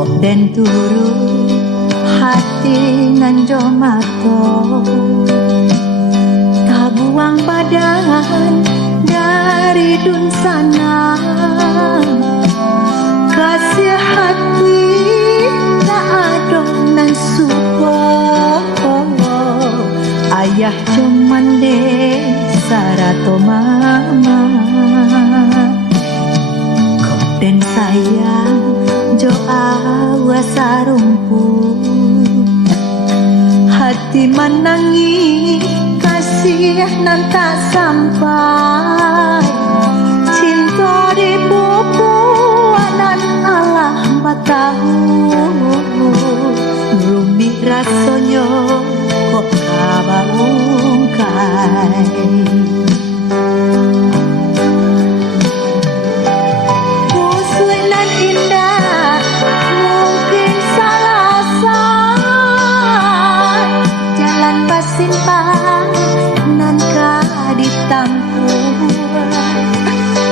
Den turu hati nganjo mato, tabuang badan dari dun sana. Kasih hati tak adonan suko, ayah cuman desa rato mama. Kok den sayang jo awas rumput, hati menangis kasih nan tak sampai. Cinta di bubuanan Allah batahun, rumit rasonyo kok kabaungkai.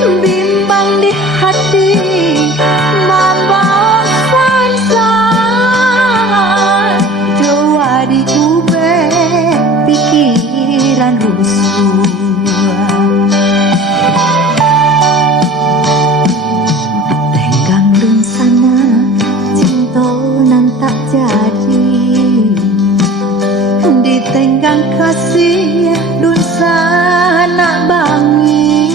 Bimbang di hati mabasan, jawa di ube pikiran rusuh. Tenggang dun sana cinta nan tak jadi, ditenggang kasih dun sana bangi.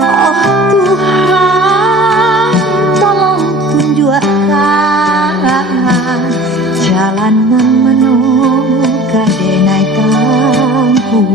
Oh Tuhan, tolong tunjukkan jalanan menuju ke denai kampung.